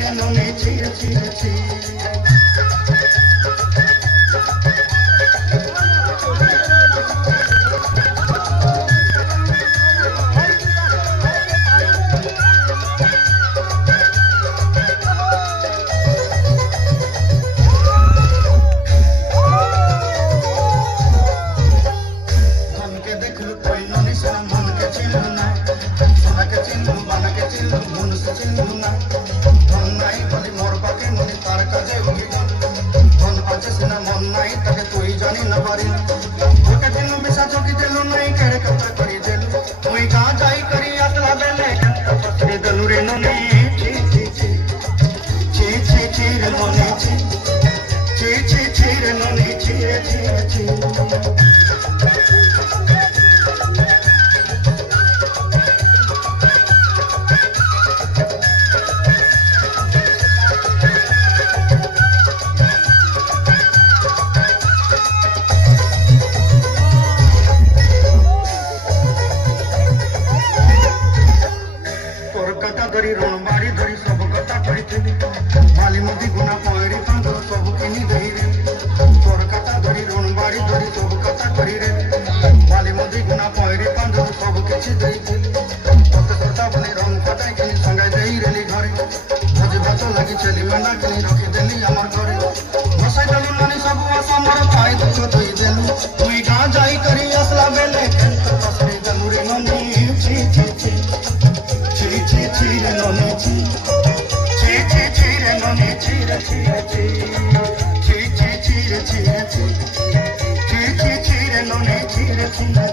রে ননি ছি ছি ছি ধরি রণ বাড়ি ধরি সব কথা কইছিলি মালি মুদি গুনা পয়রি পাঁচ সব কিনি দেই রে তোর কথা ধরি রণ বাড়ি ধরি সব কথা করি রে মালি মুদি গুনা পয়রি পাঁচ সব কিছু দেই দিলি তোকে কথা বলে রং ফাটাই কিনি সঙ্গাই দেই রেলি ঘরে ভোজ ভাত লাগি ছেলি মেন্ডা কিনি রকি দেলি আমার ঘরে বসাই দেলু নানি সব আশা মোর পাই দুঃখ দই দেলু তুই গাঁ যাই করি আসলা বেলে কেন্ত পাশে দেলু রে ননি ছি ছি ছি Chira,